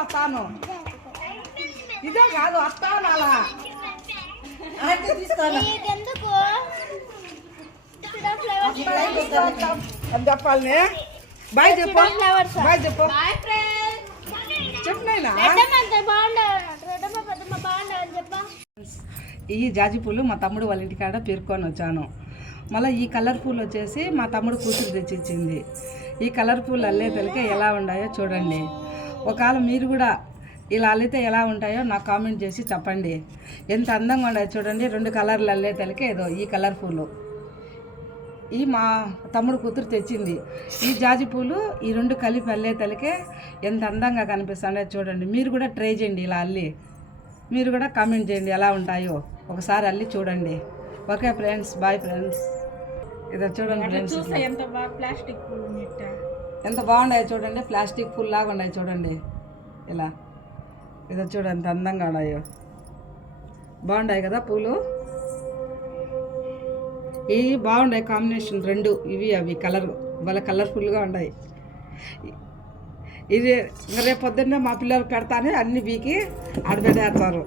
వస్తాను. ఇదే కాదు వస్తాను అలా అంటే తీసుకోను అని చెప్పాలి. బాయ్ చెప్పు, బాయ్ చెప్పు, చెప్పినైనా. ఈ జాజి పూలు మా తమ్ముడు వాళ్ళ ఇంటికాడ పేర్కొని వచ్చాను. మళ్ళీ ఈ కలర్ పూలు వచ్చేసి మా తమ్ముడు కూతురు తెచ్చిచ్చింది. ఈ కలర్ పూలు అల్లేతలకే ఎలా ఉన్నాయో చూడండి. ఒకవేళ మీరు కూడా ఇలా అల్లితే ఎలా ఉంటాయో నాకు కామెంట్ చేసి చెప్పండి. ఎంత అందంగా ఉన్నాయో చూడండి. 2 కలర్లు అల్లేతలకే ఏదో ఈ కలర్ పూలు ఈ మా తమ్ముడు కూతురు తెచ్చింది. ఈ జాజి పూలు ఈ 2 కలిపి అల్లేతలకే ఎంత అందంగా కనిపిస్తున్నాయో చూడండి. మీరు కూడా ట్రై చేయండి ఇలా అల్లి. మీరు కూడా కామెంట్ చేయండి ఎలా ఉంటాయో. ఒకసారి అల్లి చూడండి. Okay friends, boy friends. ఇదో చూడండి ఫ్రెండ్స్, ఎంత బాగున్నాయో చూడండి. ప్లాస్టిక్ పూల్ లాగా ఉన్నాయి చూడండి. ఇలా ఇదో చూడండి ఎంత అందంగా ఉన్నాయో. బాగున్నాయి కదా పూలు. ఇవి బాగున్నాయి కాంబినేషన్ 2 ఇవి అవి కలర్ వాళ్ళ కలర్ఫుల్గా ఉన్నాయి. ఇది రేపు పొద్దున్నే మా పిల్లలు పెడతానే అన్ని బీకి ఆడబెట్టేస్తారు.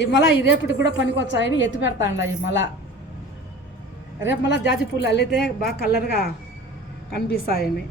ఈ మళ్ళీ ఈ రేపటి కూడా పనికి వచ్చాయని ఎత్తి పెడతాండ. ఈ మళ్ళా రేపు మళ్ళీ జాజి పూలు అల్లితే బాగా కలర్గా కనిపిస్తాయని.